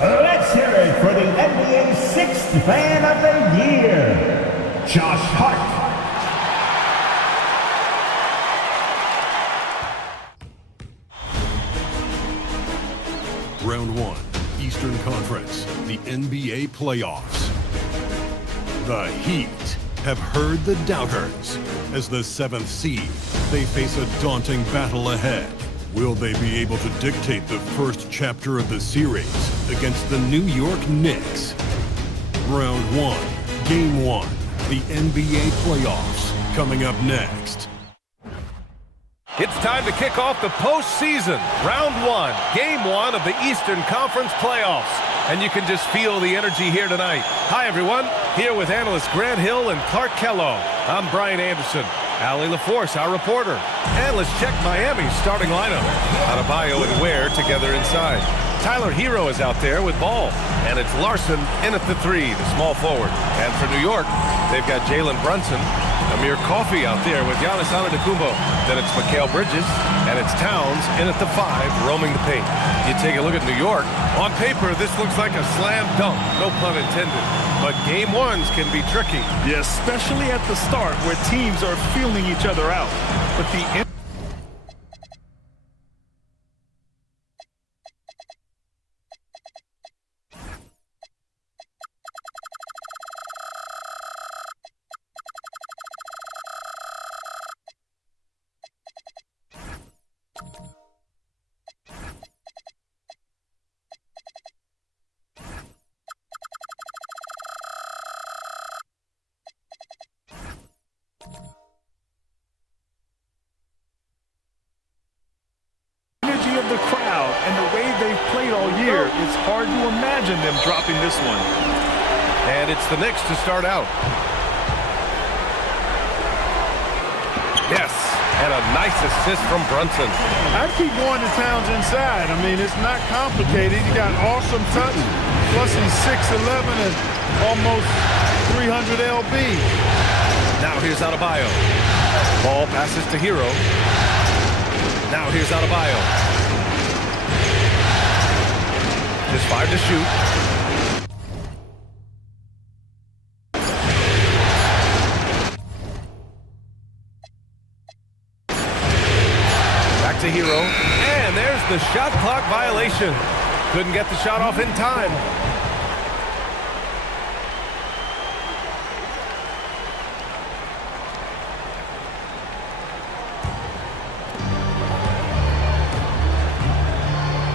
Let's hear it for the NBA Sixth Man of the Year, Josh Hart. Round 1, Eastern Conference, the NBA playoffs. The Heat have heard the doubters. As the 7th seed, they face a daunting battle ahead. Will they be able to dictate the first chapter of the series against the New York Knicks? Round 1, Game 1, the NBA playoffs, coming up next. It's time to kick off the postseason. Round 1, Game 1 of the Eastern Conference playoffs. And you can just feel the energy here tonight. Hi, everyone. Here with analysts Grant Hill and Clark Kellogg. I'm Brian Anderson. Allie LaForce, our reporter. And let's check Miami's starting lineup. Adebayo and Ware together inside. Tyler Hero is out there with ball. And it's Larson in at the 3, the small forward. And for New York, they've got Jalen Brunson. Amir Coffey out there with Giannis Antetokounmpo. Then it's Mikal Bridges, and it's Towns in at the 5, roaming the paint. You take a look at New York. On paper, this looks like a slam dunk, no pun intended. But Game 1s can be tricky. Yeah, especially at the start where teams are feeling each other out. But the of the crowd and the way they've played all year, it's hard to imagine them dropping this one. And it's the Knicks to start out. Yes, and a nice assist from Brunson. I'd keep going to Towns inside. I mean, it's not complicated. He got awesome touch. Plus, he's 6'11" and almost 300 lb. Now here's Adebayo. Ball passes to Hero. Now here's Adebayo. Just 5 to shoot. Back to Hero. And there's the shot clock violation. Couldn't get the shot off in time.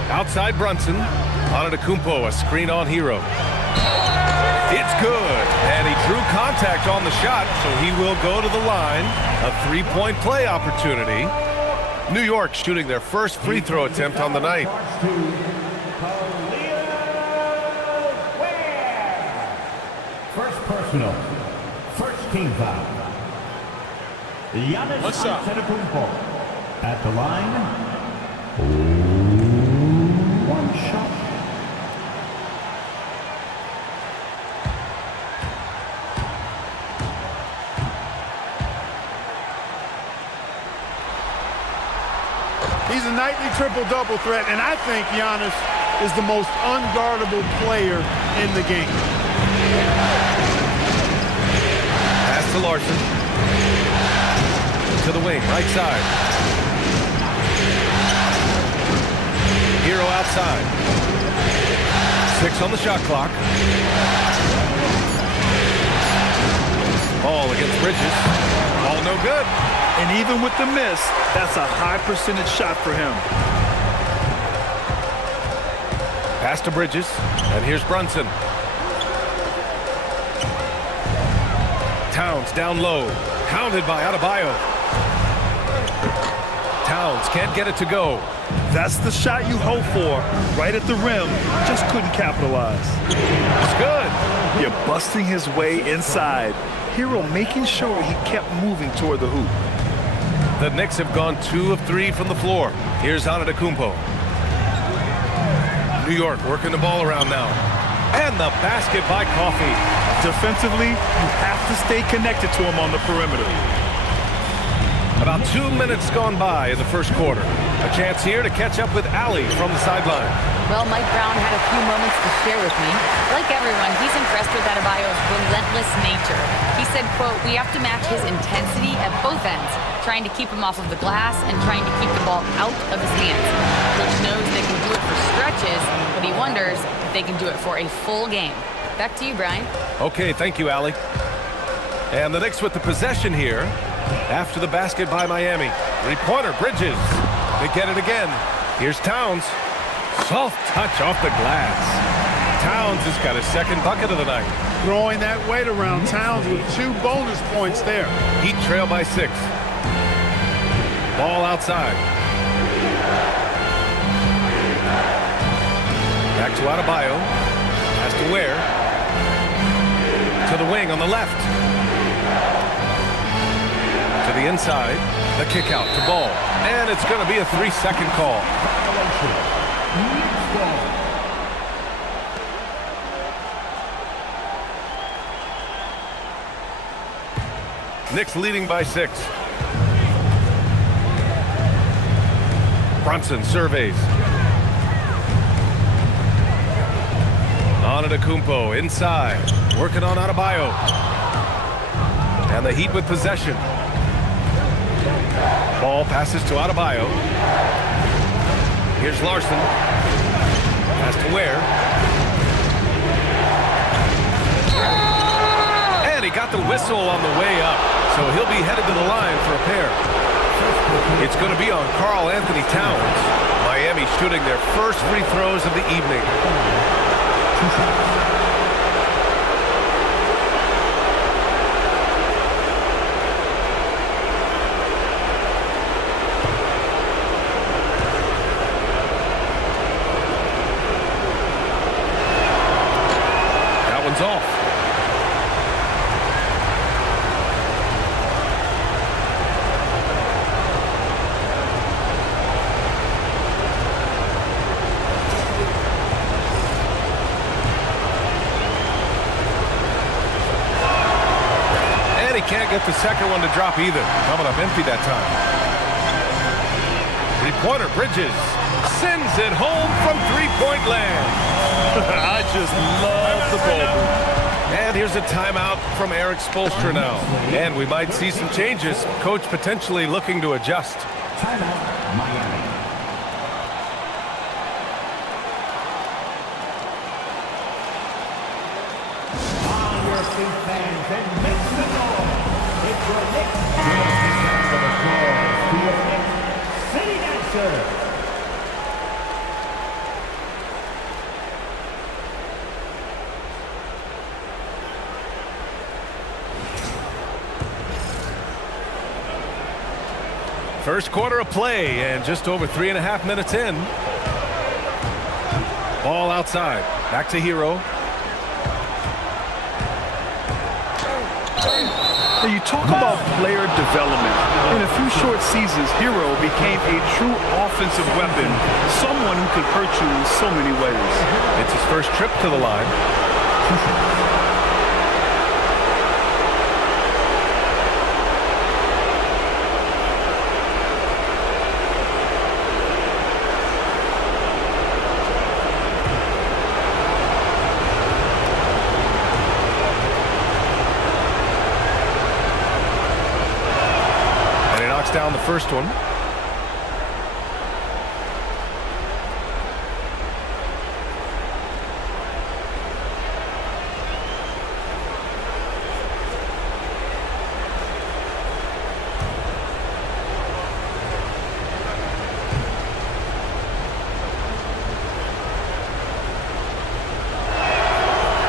Outside Brunson. Antetokounmpo, a screen on Hero. It's good. And he drew contact on the shot, so he will go to the line. A 3-point play opportunity. New York shooting their first free throw attempt on the night. First personal. First team foul. Giannis Antetokounmpo at the line. One shot. He's a nightly triple-double threat, and I think Giannis is the most unguardable player in the game. Pass to Larson. To the wing, right side. Hero outside. 6 on the shot clock. Ball against Bridges. Ball no good. And even with the miss, that's a high percentage shot for him. Pass to Bridges. And here's Brunson. Towns down low. Pounded by Adebayo. Towns can't get it to go. That's the shot you hope for. Right at the rim, just couldn't capitalize. It's good. You're busting his way inside. Hero making sure he kept moving toward the hoop. The Knicks have gone 2 of 3 from the floor. Here's Antetokounmpo. New York working the ball around now. And the basket by Coffey. Defensively, you have to stay connected to him on the perimeter. About 2 minutes gone by in the first quarter. A chance here to catch up with Allie from the sideline. Well, Mike Brown had a few moments to share with me. Like everyone, he's impressed with Adebayo's relentless nature. He said, quote, "We have to match his intensity at both ends, trying to keep him off of the glass and trying to keep the ball out of his hands. Coach knows they can do it for stretches, but he wonders if they can do it for a full game." Back to you, Brian. Okay, thank you, Allie. And the Knicks with the possession here after the basket by Miami. Three-pointer, Bridges. They get it again. Here's Towns. Soft touch off the glass. Towns has got his second bucket of the night. Throwing that weight around. Towns with 2 bonus points there. Heat trail by 6. Ball outside. Back to Adebayo. Has to Ware. To the wing on the left. To the inside. The kick out to Ball. And it's going to be a 3-second call. Knicks leading by 6. Brunson surveys. Antetokounmpo inside. Working on Adebayo. And the Heat with possession. Ball passes to Adebayo. Here's Larson. Pass to Ware. And he got the whistle on the way up. So he'll be headed to the line for a pair. It's going to be on Karl Anthony Towns. Miami shooting their first free throws of the evening. That one's off. Can't get the second one to drop either. Coming up empty that time. Three-pointer, Bridges sends it home from three-point land. I just love the ball. And here's a timeout from Eric Spoelstra now. And we might see some changes. Coach potentially looking to adjust. Timeout, Miami. On your feet, fans, and make some noise. It's your Knicks. Give the sound of applause to your Knicks City Dancers. First quarter of play and just over 3.5 minutes in. Ball outside. Back to Hero. Now you talk about player development. In a few short seasons, Hero became a true offensive weapon. Someone who could hurt you in so many ways. It's his first trip to the line. Down the first one.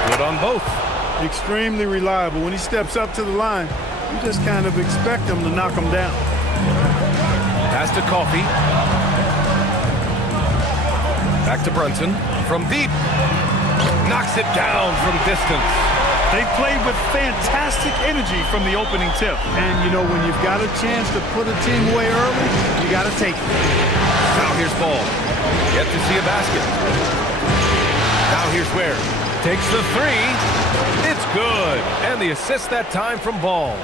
Good on both. Extremely reliable. When he steps up to the line, you just kind of expect him to knock him down. Pass to Coffey. Back to Brunson. From deep. Knocks it down from distance. They played with fantastic energy from the opening tip. And, you know, when you've got a chance to put a team away early, you got to take it. Now here's Ball. Yet to see a basket. Now here's Ware. Takes the three. It's good. And the assist that time from Ball.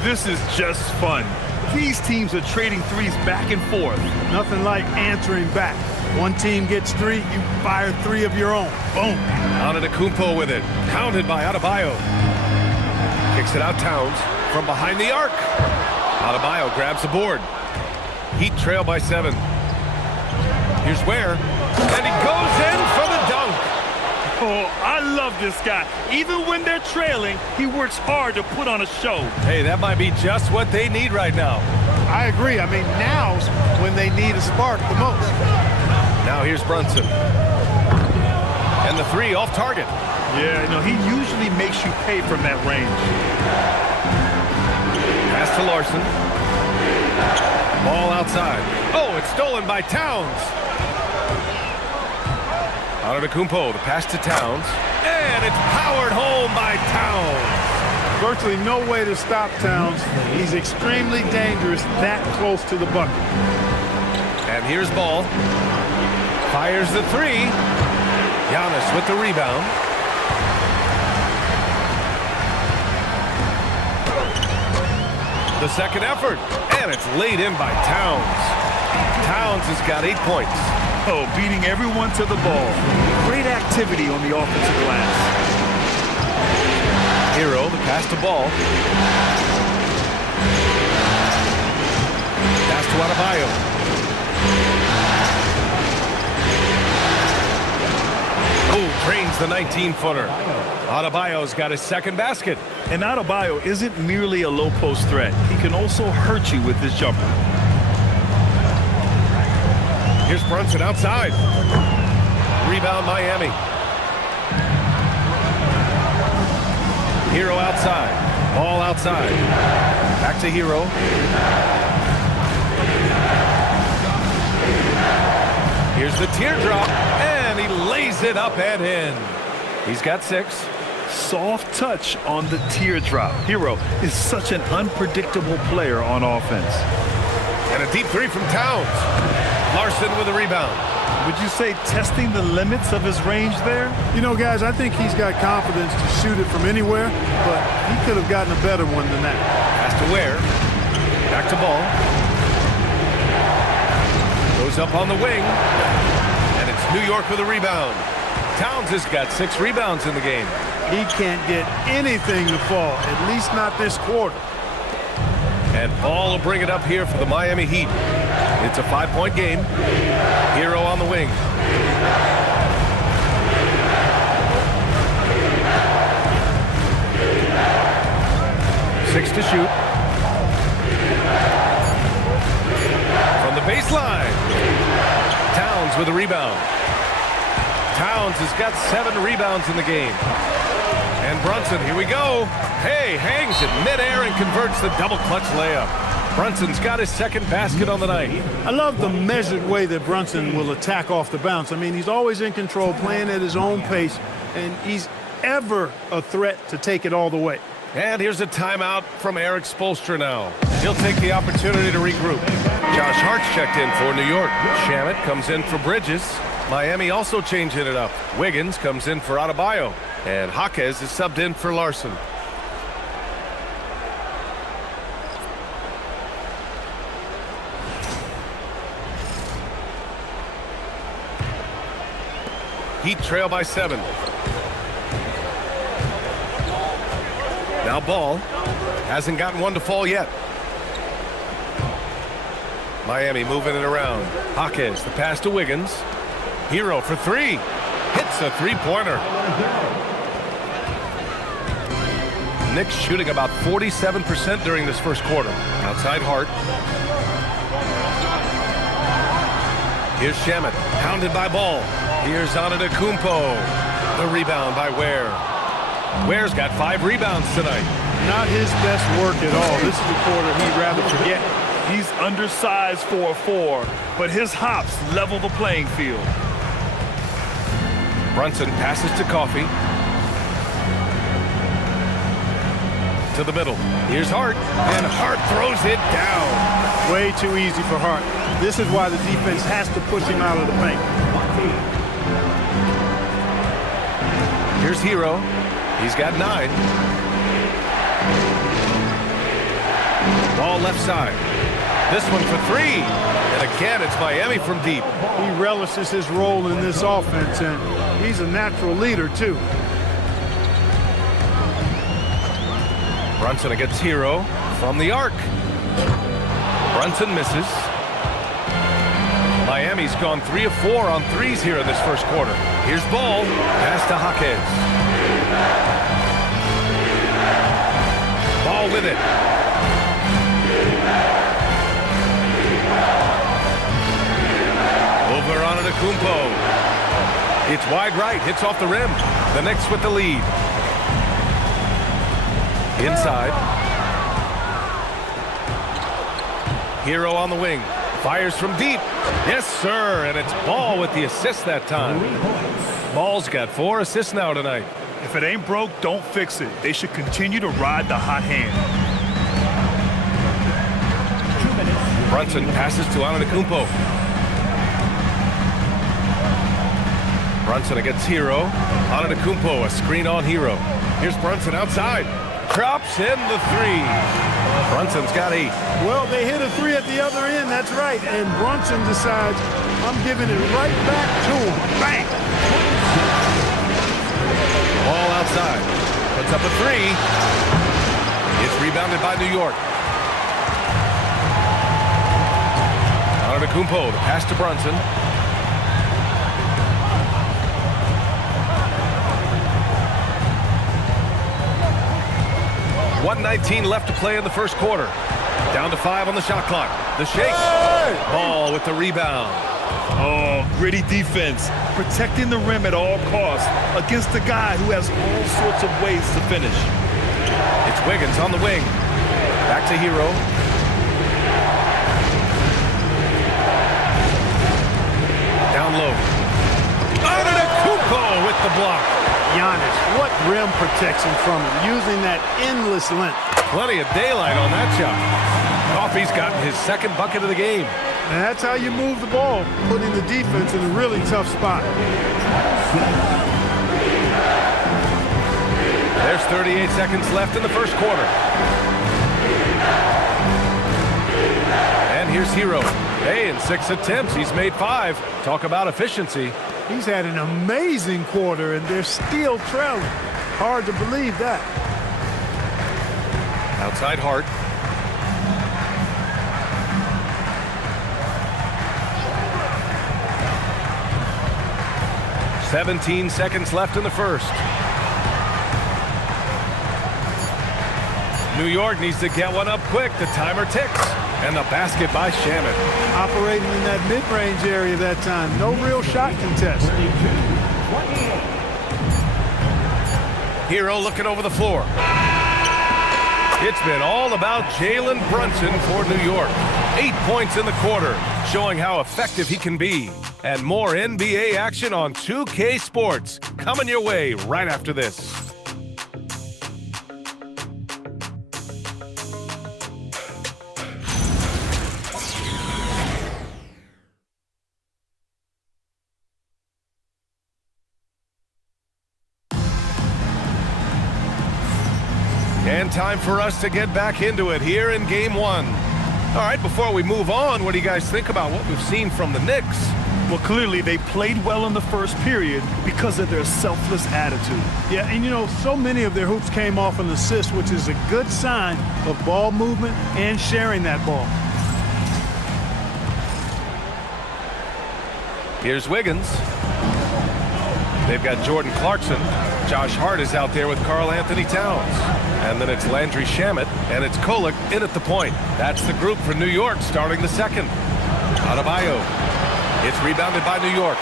This is just fun. These teams are trading threes back and forth. Nothing like answering back. One team gets 3, you fire 3 of your own. Boom. Antetokounmpo with it. Pounded by Adebayo. Kicks it out Towns from behind the arc. Adebayo grabs the board. Heat trail by 7. Here's Ware. And he goes in for the dunk. Oh, I love this guy. Even when they're trailing, he works hard to put on a show. Hey, that might be just what they need right now. I agree. I mean, now's when they need a spark the most. Now here's Brunson. And the 3 off target. Yeah, no, he usually makes you pay from that range. Pass to Larson. Ball outside. Oh, it's stolen by Towns. Antetokounmpo, the pass to Towns. And it's powered home by Towns. Virtually no way to stop Towns. He's extremely dangerous that close to the bucket. And here's Ball. Fires the 3. Giannis with the rebound. The second effort. And it's laid in by Towns. Towns has got 8 points. Oh, beating everyone to the ball. Great activity on the offensive glass. Hero, the pass to Ball. Pass to Adebayo. Oh, drains the 19-footer. Adebayo's got his second basket. And Adebayo isn't merely a low-post threat. He can also hurt you with his jumper. Here's Brunson outside. Rebound Miami. Hero outside. Ball outside. Back to Hero. Here's the teardrop. And he lays it up and in. He's got 6. Soft touch on the teardrop. Hero is such an unpredictable player on offense. And a deep 3 from Towns. Larson with a rebound. Would you say testing the limits of his range there? You know, guys, I think he's got confidence to shoot it from anywhere, but he could have gotten a better one than that. Pass to Ware. Back to Ball. Goes up on the wing. And it's New York with a rebound. Towns has got 6 rebounds in the game. He can't get anything to fall, at least not this quarter. And Ball will bring it up here for the Miami Heat. It's a 5-point game. Hero on the wing. Six to shoot. From the baseline. Towns with a rebound. Towns has got 7 rebounds in the game. And Brunson, here we go. Hey, hangs it midair and converts the double clutch layup. Brunson's got his second basket on the night. I love the measured way that Brunson will attack off the bounce. I mean, he's always in control, playing at his own pace, and he's ever a threat to take it all the way. And here's a timeout from Eric Spoelstra now. He'll take the opportunity to regroup. Josh Hart's checked in for New York. Shamet comes in for Bridges. Miami also changing it up. Wiggins comes in for Adebayo. And Jaquez is subbed in for Larson. Heat trail by 7. Now Ball hasn't gotten one to fall yet. Miami moving it around. Jaquez, the pass to Wiggins. Hero for 3. Hits a 3-pointer. Knicks shooting about 47% during this first quarter. Outside Hart. Here's Shamet, pounded by Ball. Here's Antetokounmpo. The rebound by Ware. Ware's got 5 rebounds tonight. Not his best work at all. This is a quarter he'd rather forget. He's undersized for a 4, but his hops level the playing field. Brunson passes to Coffey. To the middle. Here's Hart, and Hart throws it down. Way too easy for Hart. This is why the defense has to push him out of the paint. Here's Hero. He's got 9. Ball left side. This one for three. And again, it's Miami from deep. He relishes his role in this offense, and he's a natural leader, too. Brunson against Hero from the arc. Brunson misses. Miami's gone 3 of 4 on threes here in this first quarter. Here's Ball. Pass to Jaquez. Ball with it. Over on Antetokounmpo. It's wide right. Hits off the rim. The Knicks with the lead. Inside. Hero on the wing. Fires from deep. Yes, sir. And it's Ball with the assist that time. Ball's got 4 assists now tonight. If it ain't broke, don't fix it. They should continue to ride the hot hand. Brunson passes to Antetokounmpo. Brunson against Hero. Antetokounmpo, a screen on Hero. Here's Brunson outside. Drops in the 3. Brunson's got 8. Well, they hit a 3 at the other end, that's right. And Brunson decides, I'm giving it right back to him. Bang! Ball outside. Puts up a 3. It's rebounded by New York. Antetokounmpo, the pass to Brunson. .119 left to play in the first quarter. Down to 5 on the shot clock. The shake. Ball with the rebound. Oh, gritty defense. Protecting the rim at all costs against a guy who has all sorts of ways to finish. It's Wiggins on the wing. Back to Hero. Down low. Antetokounmpo with the block. Giannis, what rim protection from him, using that endless length. Plenty of daylight on that shot. Coffey's gotten his second bucket of the game. And that's how you move the ball, putting the defense in a really tough spot. There's 38 seconds left in the first quarter. And here's Hero. Hey, in 6 attempts, he's made 5. Talk about efficiency. He's had an amazing quarter, and they're still trailing. Hard to believe that. Outside Hart. "17 seconds left in the first. New York needs to get one up quick. The timer ticks. And the basket by Shamet. Operating in that mid-range area that time. No real shot contest. Hero looking over the floor. It's been all about Jalen Brunson for New York. 8 points in the quarter, showing how effective he can be. And more NBA action on 2K Sports coming your way right after this. And time for us to get back into it here in Game 1. All right, before we move on, what do you guys think about what we've seen from the Knicks? Well, clearly they played well in the first period because of their selfless attitude. Yeah, and you know, so many of their hoops came off an assist, which is a good sign of ball movement and sharing that ball. Here's Wiggins. They've got Jordan Clarkson. Josh Hart is out there with Karl Anthony Towns. And then it's Landry Shamet, and it's Kolek in at the point. That's the group for New York starting the second. Adebayo. It's rebounded by New York.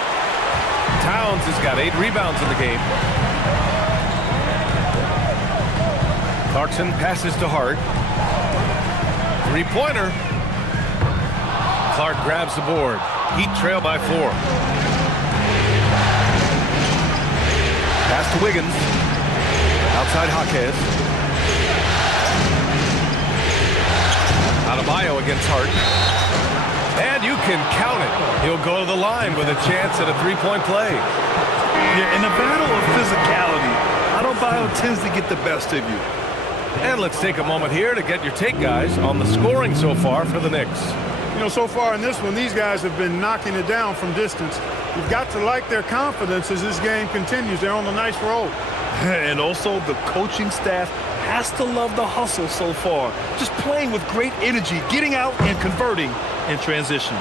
Towns has got 8 rebounds in the game. Clarkson passes to Hart. 3-pointer. Clark grabs the board. Heat trail by 4. Pass to Wiggins. Outside Jaquez. Adebayo against Hart. And you can count it. He'll go to the line with a chance at a 3-point play. Yeah, in a battle of physicality, Adebayo tends to get the best of you. And let's take a moment here to get your take, guys, on the scoring so far for the Knicks. You know, so far in this one, these guys have been knocking it down from distance. You've got to like their confidence as this game continues. They're on a nice roll. And also the coaching staff has to love the hustle so far. Just playing with great energy, getting out and converting in transition.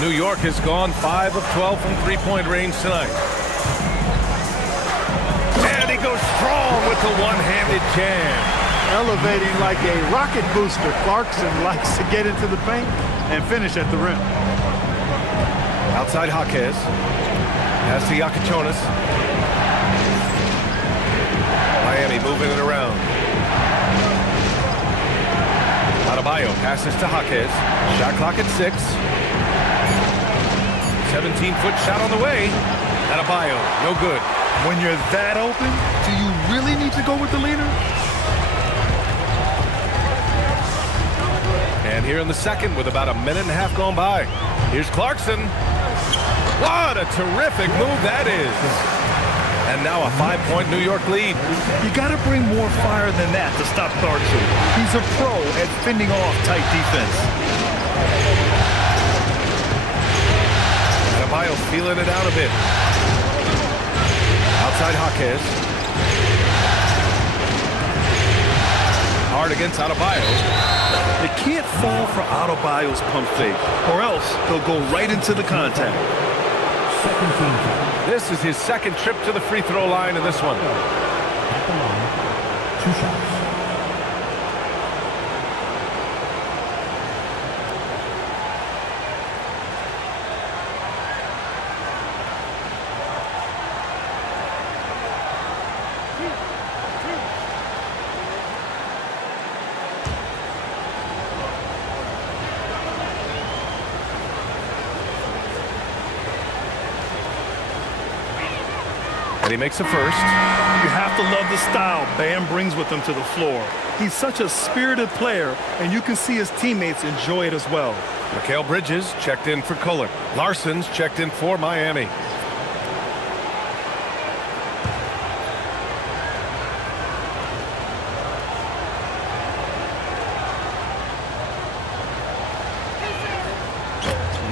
New York has gone 5 of 12 from three-point range tonight. And he goes strong with the one-handed jam. Elevating like a rocket booster. Clarkson likes to get into the paint and finish at the rim. Outside Jaquez. Pass to Yakichonis. Miami moving it around. Adebayo passes to Jaquez. Shot clock at 6. 17-foot shot on the way. Adebayo, no good. When you're that open, do you really need to go with the leader? And here in the second with about a minute and a half gone by. Here's Clarkson. What a terrific move that is. And now a 5-point New York lead. You got to bring more fire than that to stop Clarkson. He's a pro at fending off tight defense. Adebayo feeling it out a bit. Outside Jaquez. Hard against Adebayo. You can't fall for Adebayo's pump fake, or else he'll go right into the contact. This is his second trip to the free throw line in this one. At the line, 2 shots. And he makes a first. You have to love the style Bam brings with him to the floor. He's such a spirited player, and you can see his teammates enjoy it as well. Mikal Bridges checked in for Kohler. Larson's checked in for Miami.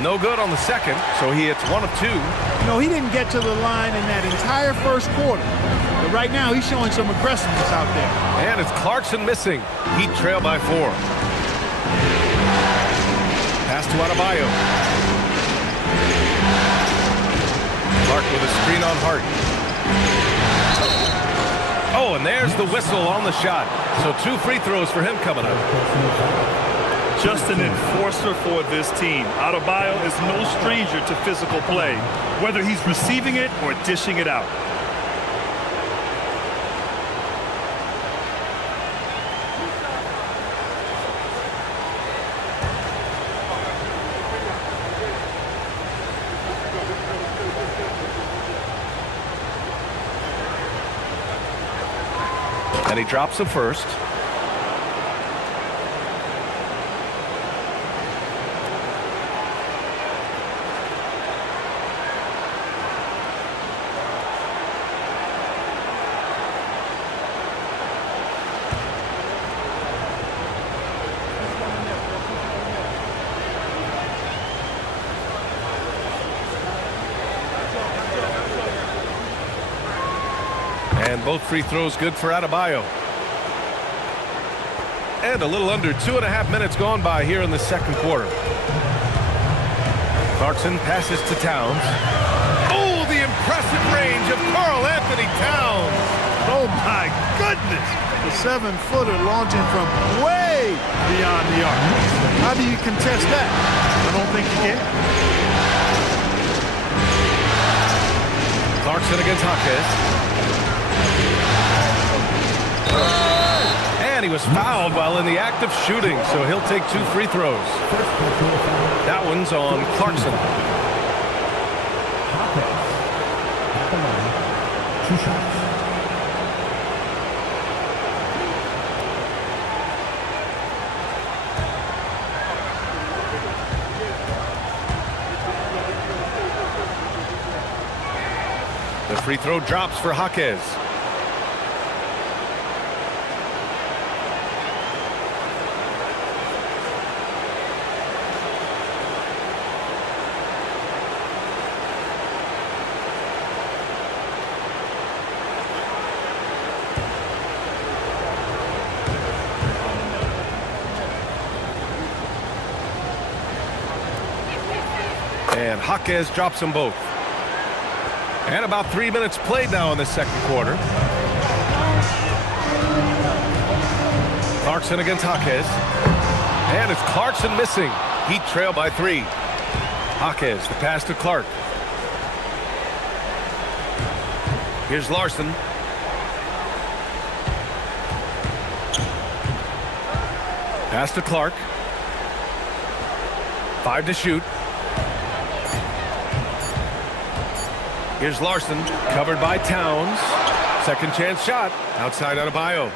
No good on the second, so he hits 1 of 2. You know, he didn't get to the line in that entire first quarter. But right now, he's showing some aggressiveness out there. And it's Clarkson missing. Heat trail by 4. Pass to Adebayo. Clark with a screen on Hart. Oh, and there's the whistle on the shot. So 2 free throws for him coming up. Just an enforcer for this team. Adebayo is no stranger to physical play, whether he's receiving it or dishing it out. And he drops the first. And both free throws good for Adebayo. And a little under 2.5 minutes gone by here in the second quarter. Clarkson passes to Towns. Oh, the impressive range of Karl Anthony Towns. Oh, my goodness. The 7-footer launching from way beyond the arc. How do you contest that? I don't think you can. Clarkson against Jaquez. And he was fouled while in the act of shooting, so he'll take 2 free throws. That one's on Clarkson. At the line, 2 shots. The free throw drops for Jaquez. Jaquez drops them both. And about 3 minutes played now in the second quarter. Clarkson against Jaquez. And it's Clarkson missing. Heat trail by 3. Jaquez, the pass to Clark. Here's Larson. Pass to Clark. 5 to shoot. Here's Larson, covered by Towns. Second chance shot, outside Adebayo.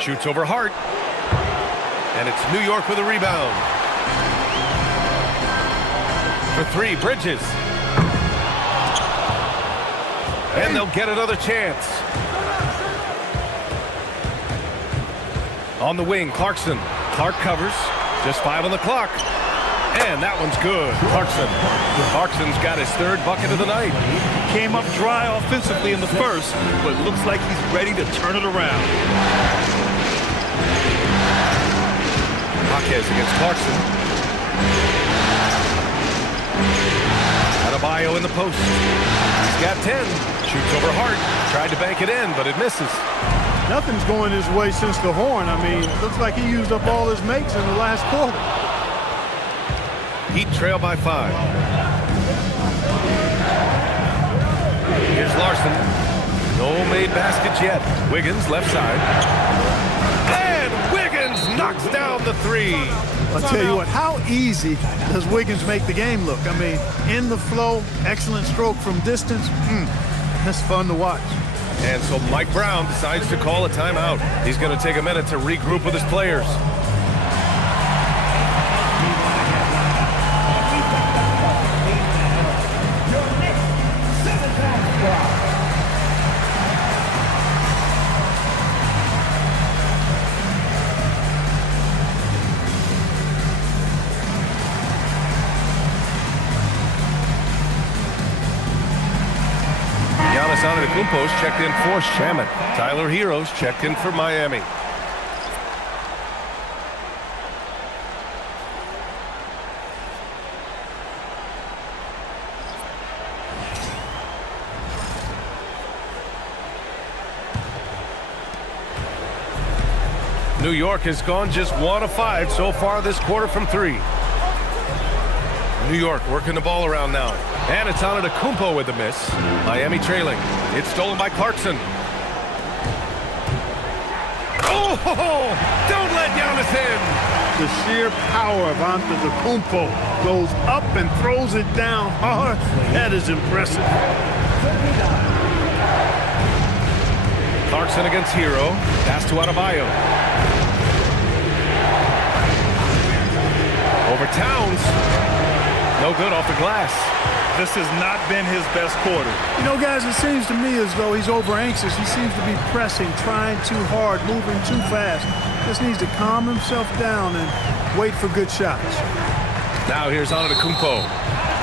Shoots over Hart. And it's New York with a rebound. For 3, Bridges. And they'll get another chance. On the wing, Clarkson. Clark covers. Just 5 on the clock. And that one's good. Clarkson's got his 3rd bucket of the night. Came up dry offensively in the first, but looks like he's ready to turn it around. Jaquez against Clarkson. Adebayo in the post. He's got 10. Shoots over Hart. Tried to bank it in, but it misses. Nothing's going his way since the horn. I mean, looks like he used up all his makes in the last quarter. Heat trail by 5. Here's Larson. No made baskets yet. Wiggins left side. And Wiggins knocks down the 3. I'll tell you what, how easy does Wiggins make the game look? I mean, in the flow, excellent stroke from distance. That's fun to watch. And so Mike Brown decides to call a timeout. He's going to take a minute to regroup with his players. Antetokounmpo's checked in for Shaman. Tyler Heroes checked in for Miami. New York has gone just 1 of 5 so far this quarter from 3. New York working the ball around now. And it's Antetokounmpo with the miss. Miami trailing. It's stolen by Clarkson. Oh, don't let Giannis in. The sheer power of Antetokounmpo goes up and throws it down hard. That is impressive. Clarkson against Hero. Pass to Adebayo. Over Towns. No good off the glass. This has not been his best quarter. You know, guys, it seems to me as though he's over-anxious. He seems to be pressing, trying too hard, moving too fast. Just needs to calm himself down and wait for good shots. Now here's Antetokounmpo.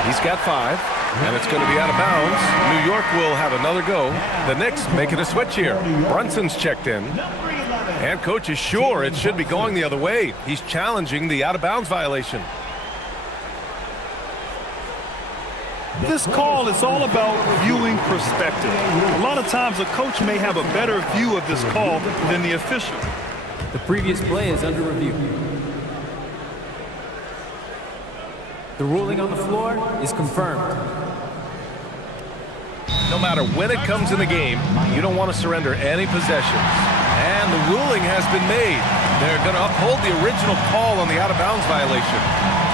He's got 5, and it's going to be out of bounds. New York will have another go. The Knicks making a switch here. Brunson's checked in. And coach is sure it should be going the other way. He's challenging the out-of-bounds violation. This call is all about viewing perspective. A lot of times a coach may have a better view of this call than the official. The previous play is under review. The ruling on the floor is confirmed. No matter when it comes in the game, you don't want to surrender any possessions. And the ruling has been made. They're going to uphold the original call on the out-of-bounds violation.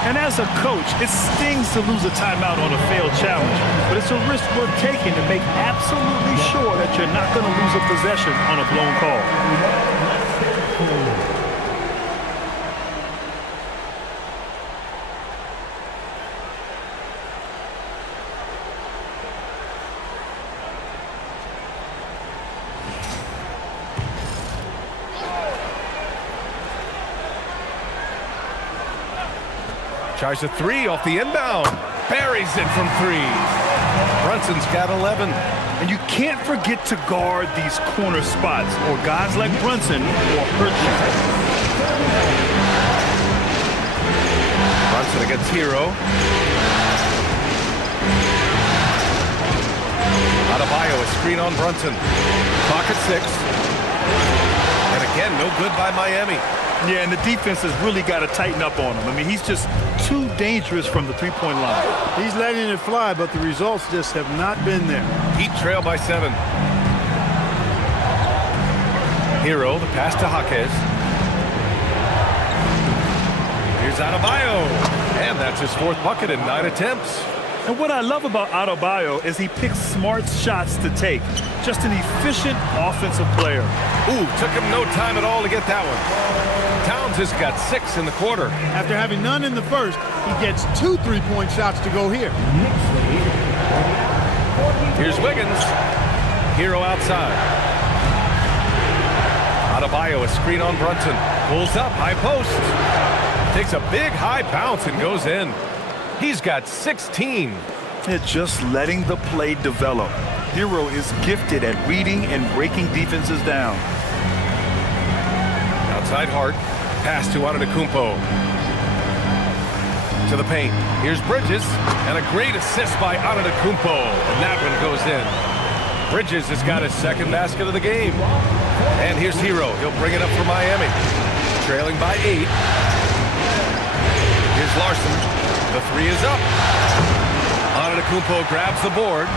And as a coach, it stings to lose a timeout on a failed challenge, but it's a risk worth taking to make absolutely sure that you're not going to lose a possession on a blown call. Tries a 3 off the inbound. Buries it from 3. Brunson's got 11. And you can't forget to guard these corner spots, or guys like Brunson will hurt you. Larson against Hero. Adebayo, a screen on Brunson. Clock at 6. And again, no good by Miami. Yeah, and the defense has really got to tighten up on him. I mean, he's just too dangerous from the three-point line. He's letting it fly, but the results just have not been there. Heat trail by 7. Hero, the pass to Jaquez. Here's Adebayo. And that's his 4th bucket in 9 attempts. And what I love about Adebayo is he picks smart shots to take. Just an efficient offensive player. Ooh, took him no time at all to get that one. Towns has got 6 in the quarter. After having none in the first, he gets 2 3-point shots to go here. Here's Wiggins. Hero outside. Adebayo, a screen on Brunson. Pulls up, high post. Takes a big high bounce and goes in. He's got 16. They're just letting the play develop. Hero is gifted at reading and breaking defenses down. Outside Hart. Pass to Antetokounmpo. To the paint. Here's Bridges. And a great assist by Antetokounmpo. And that one goes in. Bridges has got his 2nd basket of the game. And here's Hero. He'll bring it up for Miami. Trailing by 8. Here's Larson. The 3 is up. Antetokounmpo grabs the board.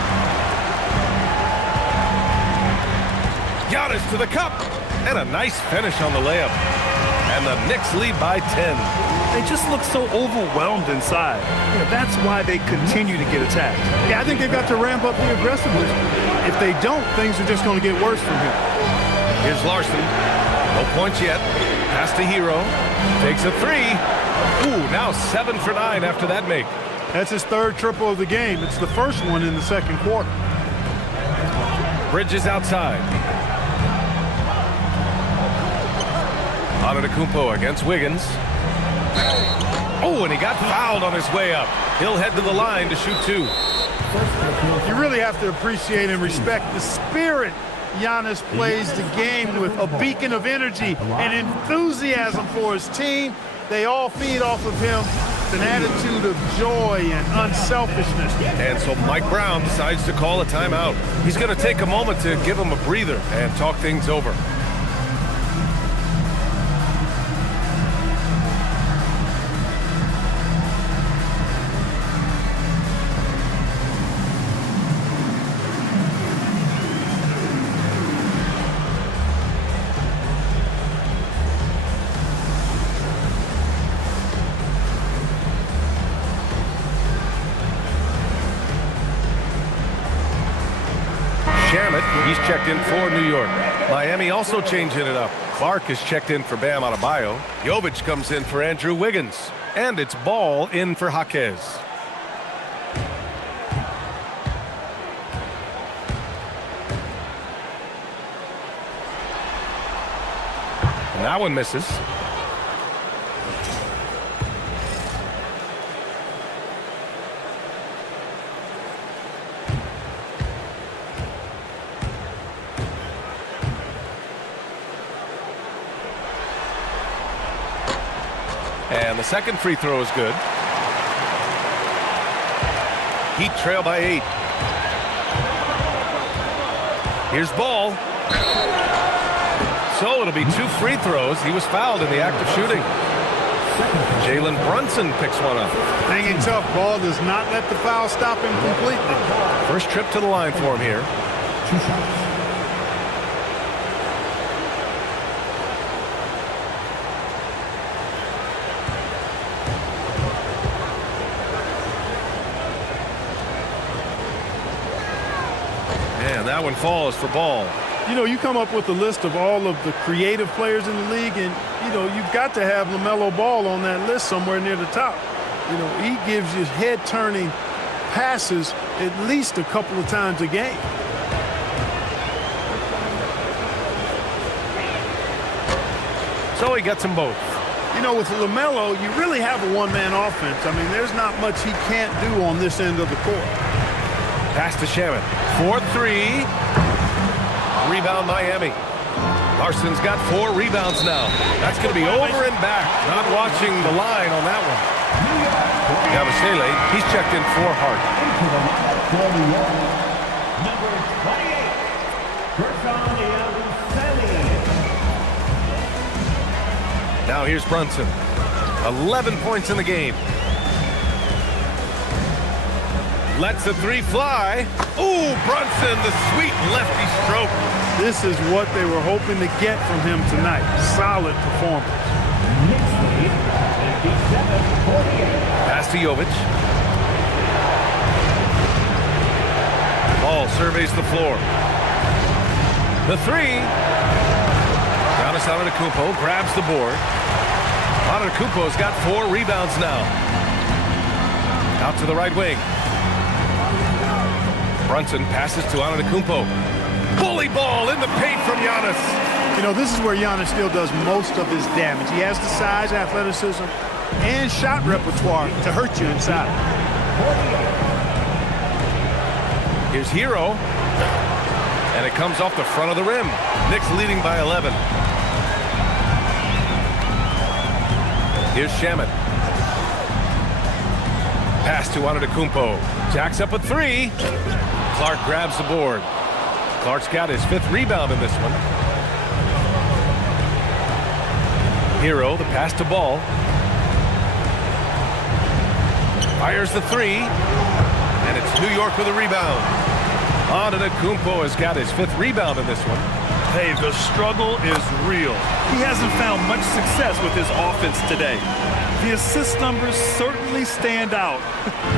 Giannis to the cup. And a nice finish on the layup. And the Knicks lead by 10. They just look so overwhelmed inside. Yeah, that's why they continue to get attacked. Yeah, I think they've got to ramp up the aggressiveness. If they don't, things are just going to get worse from here. Here's Larson. No points yet. Pass to Hero. Takes a 3. Ooh, now 7 for 9 after that make. That's his 3rd triple of the game. It's the first one in the 2nd quarter. Bridges outside. Antetokounmpo against Wiggins. Oh, and he got fouled on his way up. He'll head to the line to shoot 2. You really have to appreciate and respect the spirit Giannis plays the game with. A beacon of energy and enthusiasm for his team. They all feed off of him. It's an attitude of joy and unselfishness. And so Mike Brown decides to call a timeout. He's going to take a moment to give him a breather and talk things over. He's checked in for New York. Miami also changing it up. Clark is checked in for Bam Adebayo. Jovic comes in for Andrew Wiggins. And it's Ball in for Jaquez. And that one misses. And the 2nd free throw is good. Heat trail by 8. Here's Ball. So it'll be 2 free throws. He was fouled in the act of shooting. Jalen Brunson picks one up. Hanging tough. Ball does not let the foul stop him completely. First trip to the line for him here. 2 shots. That one falls for Ball. You know, you come up with a list of all of the creative players in the league, and, you know, you've got to have LaMelo Ball on that list somewhere near the top. You know, he gives you head-turning passes at least a couple of times a game. So he gets them both. You know, with LaMelo, you really have a one-man offense. I mean, there's not much he can't do on this end of the court. Pass to Shaman. 4-3. Rebound Miami. Larson's got 4 rebounds now. That's going to be over and back. Not watching the line on that one. Yabusele, he's checked in for Hart. Into the lineup for New York, number 28, Reshade. Now here's Brunson. 11 points in the game. Lets the three fly. Ooh, Brunson, the sweet lefty stroke. This is what they were hoping to get from him tonight. Solid performance. Knicks lead, 57-48. Pass to Jovic. Ball surveys the floor. The three. Giannis Antetokounmpo grabs the board. Antetokounmpo's got 4 rebounds now. Out to the right wing. Brunson passes to Antetokounmpo. Bully ball in the paint from Giannis. You know, this is where Giannis still does most of his damage. He has the size, athleticism, and shot repertoire to hurt you inside. Here's Hero. And it comes off the front of the rim. Knicks leading by 11. Here's Shamet. Pass to Antetokounmpo. Jacks up a 3. Clark grabs the board. Clark's got his 5th rebound in this one. Hero, the pass to Ball. Fires the 3. And it's New York with a rebound. Antetokounmpo has got his 5th rebound in this one. Hey, the struggle is real. He hasn't found much success with his offense today. The assist numbers certainly stand out.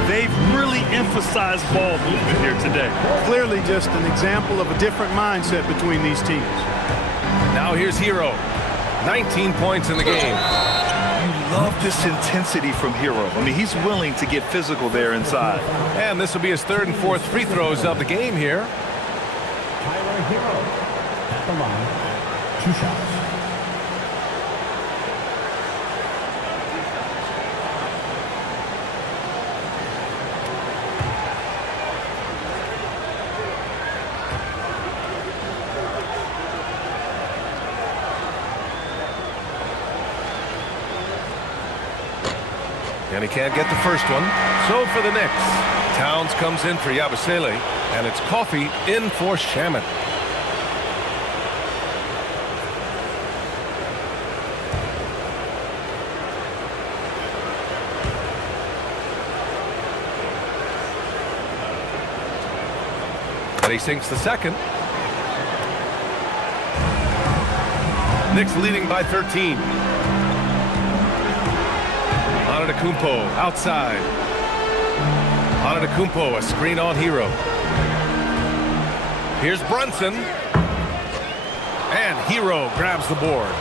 They've really emphasized ball movement here today. Clearly just an example of a different mindset between these teams. Now here's Hero. 19 points in the game. You love this intensity from Hero. I mean, he's willing to get physical there inside. And this will be his 3rd and 4th free throws of the game here. Tyler Hero at the line. 2 shots. And he can't get the first one. So for the Knicks, Towns comes in for Yabusele, and it's Coffey in for Shamet. And he sinks the second. Knicks leading by 13. Antetokounmpo outside. Antetokounmpo, a screen on Hero. Here's Brunson. And Hero grabs the board.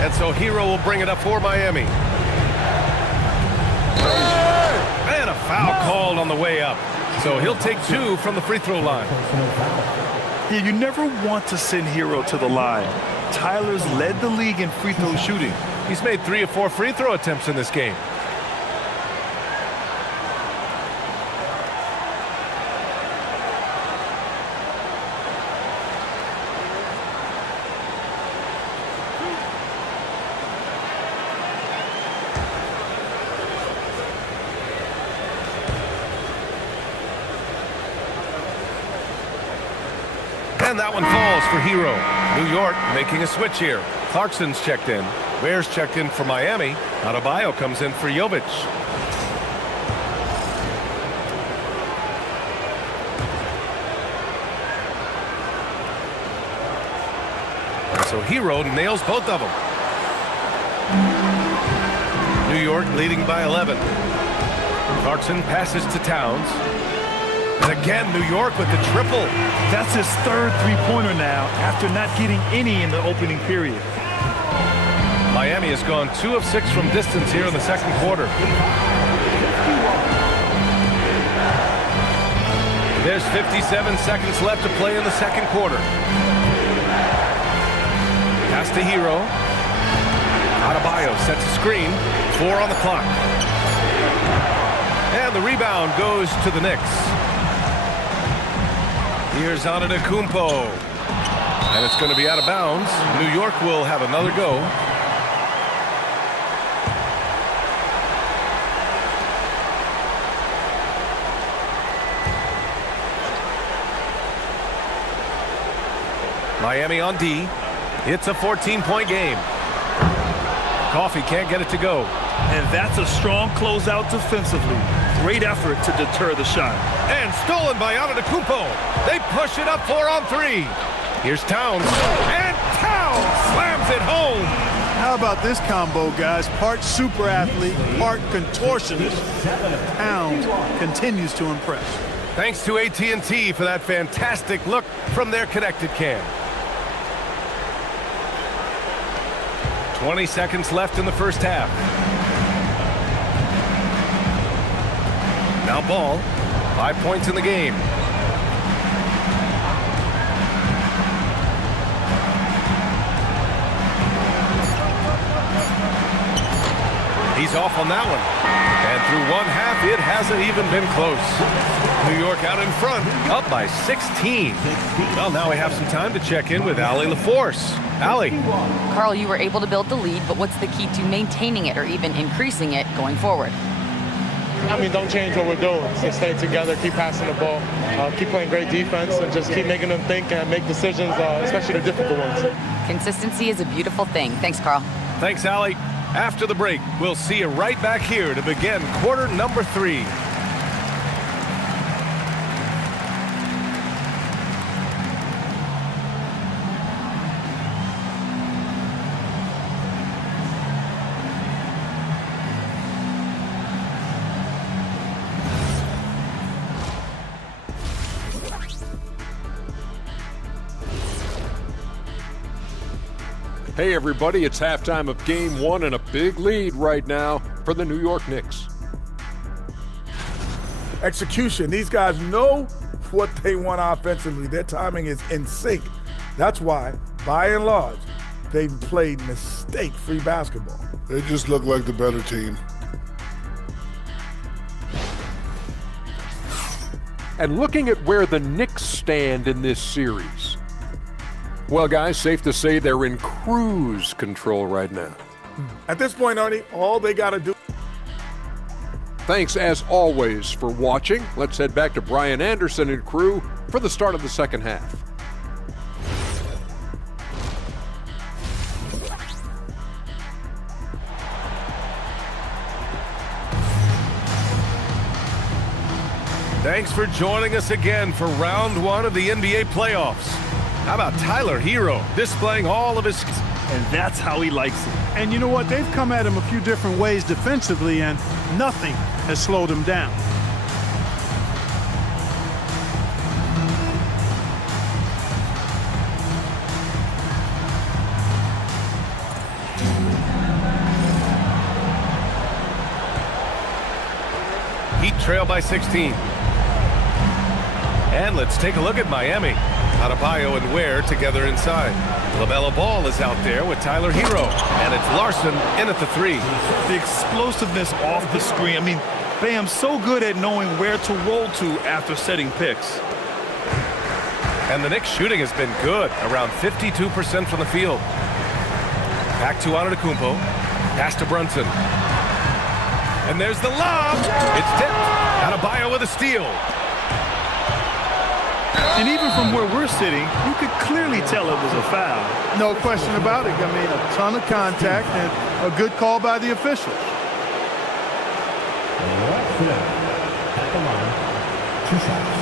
And so Hero will bring it up for Miami. And a foul called on the way up. So he'll take 2 from the free throw line. Yeah, you never want to send Hero to the line. Tyler's led the league in free throw shooting. He's made 3 or 4 free throw attempts in this game. And that one falls for Hero. New York making a switch here. Clarkson's checked in. Ware's checked in for Miami. Adebayo comes in for Jovic. And so Hero nails both of them. New York leading by 11. Clarkson passes to Towns. And again, New York with the triple. That's his 3rd three-pointer now after not getting any in the opening period. Miami has gone 2 of 6 from distance here in the second quarter. There's 57 seconds left to play in the second quarter. Pass to Hero. Adebayo sets a screen. 4 on the clock. And the rebound goes to the Knicks. Here's Antetokounmpo. And it's going to be out of bounds. New York will have another go. Miami on D. It's a 14-point game. Coffee can't get it to go. And that's a strong closeout defensively. Great effort to deter the shot. And stolen by Antetokounmpo. They push it up 4 on 3. Here's Towns. And Towns slams it home. How about this combo, guys? Part super athlete, part contortionist. Towns continues to impress. Thanks to AT&T for that fantastic look from their connected cam. 20 seconds left in the first half. Now ball. 5 points in the game. He's off on that one. And through one half, it hasn't even been close. New York out in front, up by 16. Well, now we have some time to check in with Allie LaForce. Allie. Carl, you were able to build the lead, but what's the key to maintaining it or even increasing it going forward? I mean, don't change what we're doing. Just stay together, keep passing the ball, keep playing great defense, and just keep making them think and make decisions, especially the difficult ones. Consistency is a beautiful thing. Thanks, Carl. Thanks, Allie. After the break, we'll see you right back here to begin quarter number 3. Hey everybody, it's halftime of game 1 and a big lead right now for the New York Knicks. Execution. These guys know what they want offensively. Their timing is in sync. That's why, by and large, they've played mistake-free basketball. They just look like the better team. And looking at where the Knicks stand in this series, well, guys, safe to say they're in cruise control right now. At this point, Ernie, all they got to do. Thanks, as always, for watching. Let's head back to Brian Anderson and crew for the start of the second half. Thanks for joining us again for round 1 of the NBA playoffs. How about Tyler Hero displaying all of his... And that's how he likes it. And you know what? They've come at him a few different ways defensively, and nothing has slowed him down. Heat trail by 16. And let's take a look at Miami. Adebayo and Ware together inside. LaMelo Ball is out there with Tyler Hero. And it's Larson in at the 3. The explosiveness off the screen. I mean, Bam's so good at knowing where to roll to after setting picks. And the Knicks shooting has been good, around 52% from the field. Back to Antetokounmpo. Pass to Brunson. And there's the lob. It's tipped. Adebayo with a steal. And even from where we're sitting, you could clearly tell it was a foul. No question about it. I mean, a ton of contact and a good call by the officials. At the line, 2 shots.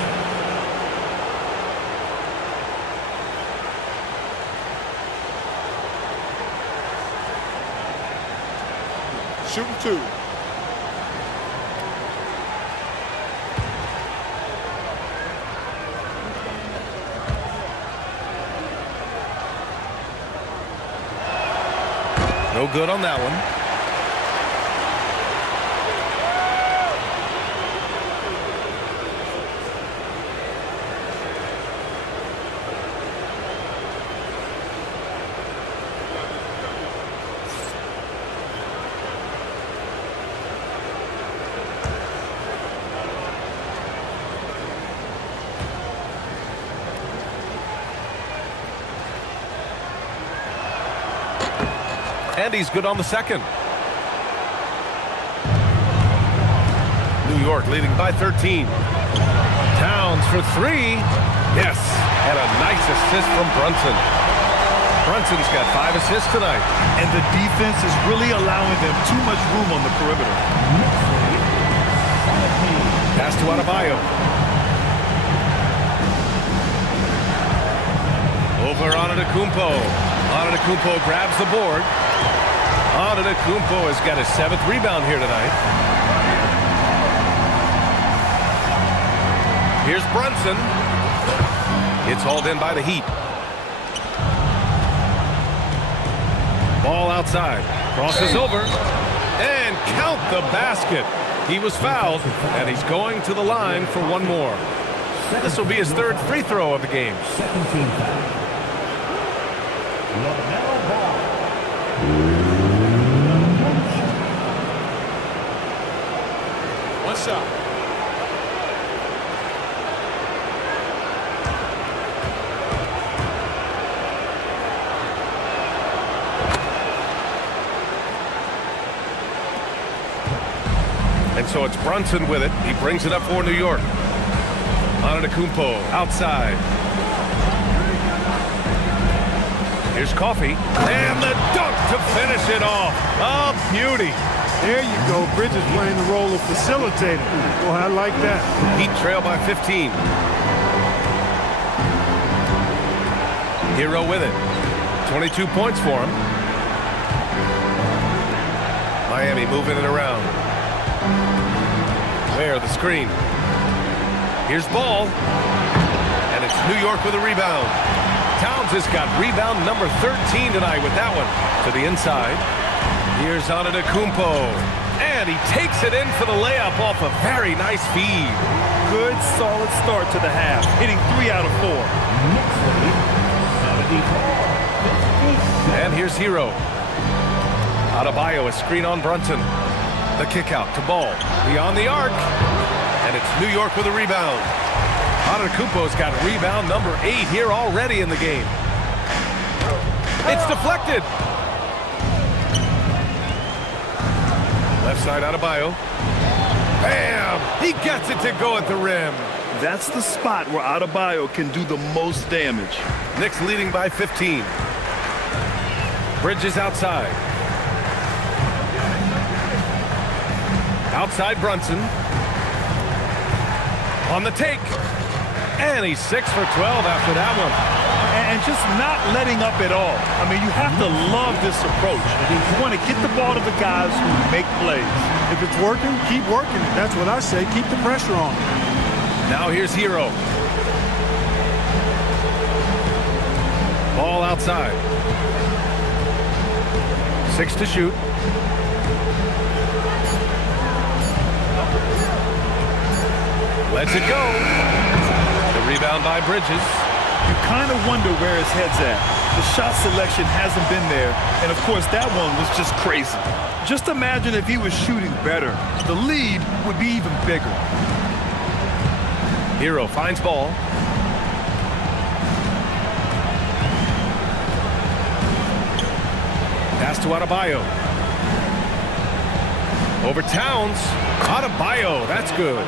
Shooting 2. No good on that one. And he's good on the second. New York leading by 13. Towns for 3. Yes, and a nice assist from Brunson. Brunson's got 5 assists tonight. And the defense is really allowing them too much room on the perimeter. Pass to Adebayo. Over Antetokounmpo. Antetokounmpo grabs the board. Antetokounmpo has got his 7th rebound here tonight. Here's Brunson. It's hauled in by the Heat. Ball outside. Crosses over. And count the basket. He was fouled, and he's going to the line for one more. This will be his 3rd free throw of the game. 17 foul. LaMelo Ball. One shot. And so it's Brunson with it. He brings it up for New York. Antetokounmpo outside. Here's Coffee. And the dunk to finish it off. A beauty. There you go. Bridges playing the role of facilitator. Boy, I like that. Heat trail by 15. Hero with it. 22 points for him. Miami moving it around. There, the screen. Here's Ball. And it's New York with a rebound. Towns has got rebound number 13 tonight with that one. To the inside. Here's Antetokounmpo. And he takes it in for the layup off a very nice feed. Good, solid start to the half, hitting 3 out of 4. And here's Hero. Adebayo, a screen on Brunson. The kick out to Ball. Beyond the arc. And it's New York with a rebound. Antetokounmpo's got rebound number 8 here already in the game. It's deflected. Left side Adebayo. Bam! He gets it to go at the rim. That's the spot where Adebayo can do the most damage. Knicks leading by 15. Bridges outside. Outside Brunson. On the take. And he's 6 for 12 after that one. And just not letting up at all. I mean, you have to love this approach. You want to get the ball to the guys who make plays. If it's working, keep working it. That's what I say. Keep the pressure on. Now here's Hero. Ball outside. 6 to shoot. Lets it go. The rebound by Bridges. You kind of wonder where his head's at. The shot selection hasn't been there. And, of course, that one was just crazy. Just imagine if he was shooting better. The lead would be even bigger. Hero finds Ball. Pass to Adebayo. Over Towns. Adebayo, that's good.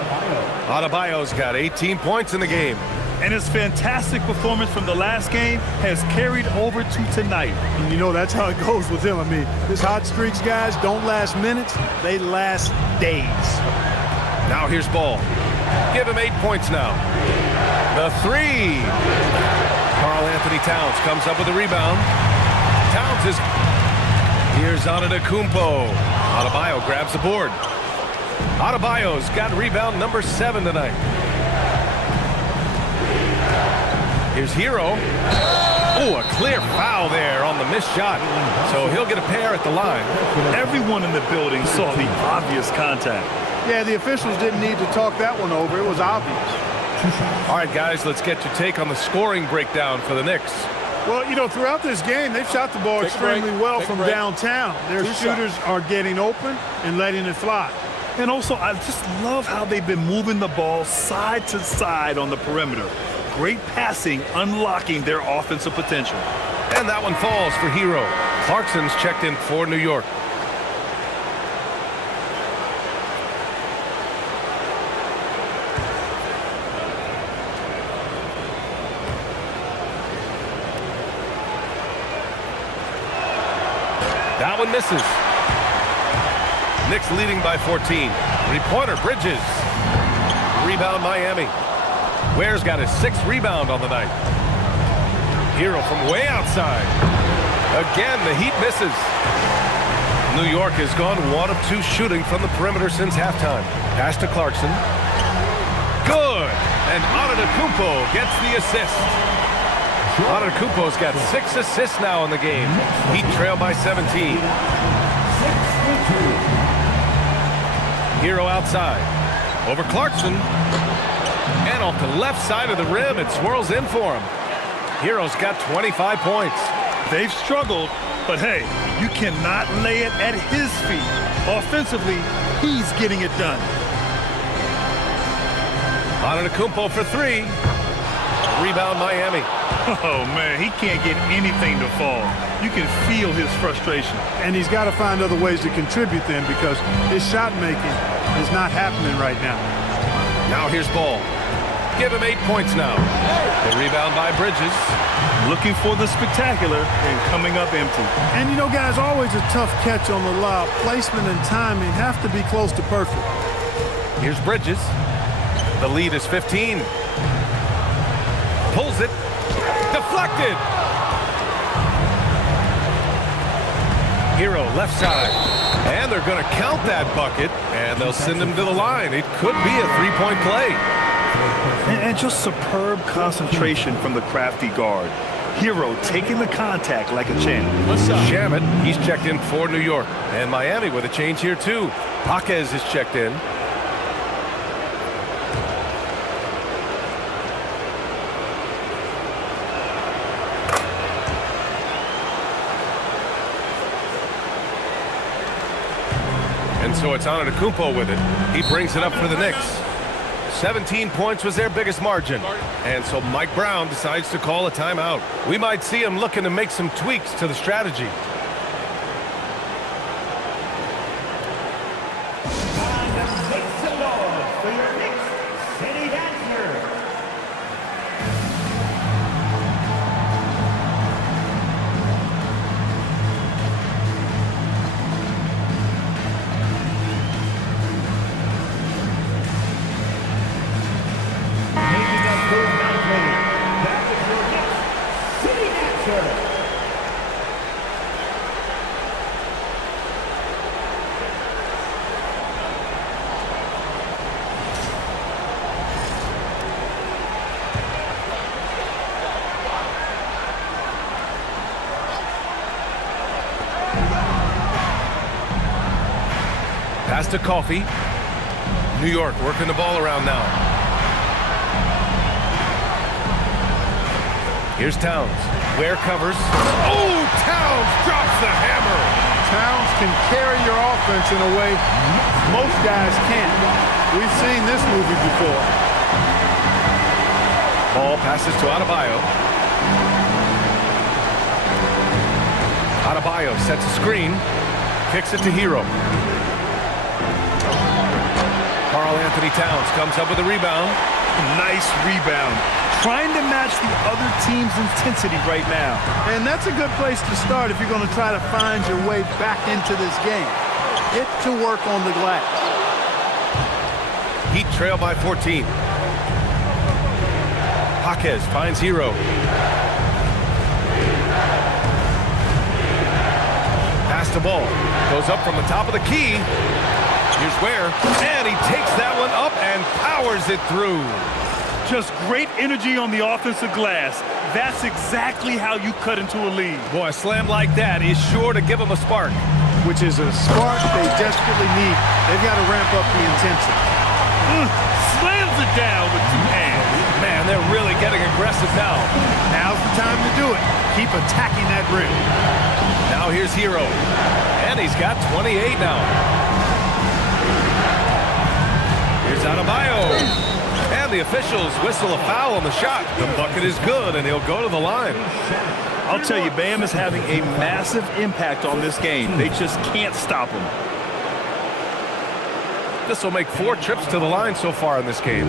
Adebayo's got 18 points in the game. And his fantastic performance from the last game has carried over to tonight. And you know, that's how it goes with him. I mean, his hot streaks, guys, don't last minutes. They last days. Now here's Ball. Give him 8 points now. The 3. Karl Anthony Towns comes up with a rebound. Towns is... Here's Antetokounmpo. Adebayo grabs the board. Adebayo's got rebound number 7 tonight. Here's Hero. Oh, a clear foul there on the missed shot. So he'll get a pair at the line. Everyone in the building saw the obvious contact. Yeah, the officials didn't need to talk that one over. It was obvious. All right, guys, let's get your take on the scoring breakdown for the Knicks. Well, you know, throughout this game, they've shot the ball extremely well from downtown. Their shooters are getting open and letting it fly. And also, I just love how they've been moving the ball side to side on the perimeter. Great passing, unlocking their offensive potential. And that one falls for Hero. Clarkson's checked in for New York. That one misses. Knicks leading by 14. Three-pointer, Bridges. Rebound, Miami. Ware's got his 6th rebound on the night. Hero from way outside. Again, the Heat misses. New York has gone 1 of 2 shooting from the perimeter since halftime. Pass to Clarkson. Good. And Antetokounmpo gets the assist. Antetokounmpo's got 6 assists now in the game. Heat trail by 17. Hero outside. Over Clarkson. And off the left side of the rim, it swirls in for him. Hero's got 25 points. They've struggled, but hey, you cannot lay it at his feet. Offensively, he's getting it done. Antetokounmpo for 3. Rebound, Miami. Oh, man, he can't get anything to fall. You can feel his frustration. And he's got to find other ways to contribute then because his shot making is not happening right now. Now here's Ball. Give him 8 points now. The rebound by Bridges. Looking for the spectacular and coming up empty. And you know, guys, always a tough catch on the lob. Placement and timing have to be close to perfect. Here's Bridges. The lead is 15. Pulls it. Deflected. Hero left side. And they're going to count that bucket. And they'll send him to the line. It could be a 3-point play. And just superb concentration from the crafty guard. Hero taking the contact like a champ. What's up? Shamet, he's checked in for New York. And Miami with a change here too. Jaquez is checked in. And so it's Antetokounmpo with it. He brings it up for the Knicks. 17 points was their biggest margin. And so Mike Brown decides to call a timeout. We might see him looking to make some tweaks to the strategy. Time to make some noise for your Knicks City Dancer. Making up for Mountain, that is your Knicks City Dancer. Pass to Coffee. New York working the ball around now. Here's Towns. Ware covers. Oh, Towns drops the hammer. Towns can carry your offense in a way most guys can't. We've seen this movie before. Ball passes to Adebayo. Adebayo sets a screen. Kicks it to Hero. Karl Anthony Towns comes up with a rebound. Nice rebound. Trying to match the other team's intensity right now. And that's a good place to start if you're going to try to find your way back into this game. Get to work on the glass. Heat trail by 14. Jaquez finds Hero. Pass the ball. Goes up from the top of the key. Here's Ware. And he takes that one up and powers it through. Just great energy on the offensive glass. That's exactly how you cut into a lead. Boy, a slam like that is sure to give them a spark. Which is a spark they desperately need. They've got to ramp up the intensity. Slams it down with 2 hands. Man, they're really getting aggressive now. Now's the time to do it. Keep attacking that rim. Now here's Hero. And he's got 28 now. Here's Adebayo. And the officials whistle a foul on the shot. The bucket is good, and he'll go to the line. I'll tell you, Bam is having a massive impact on this game. They just can't stop him. This will make 4 trips to the line so far in this game.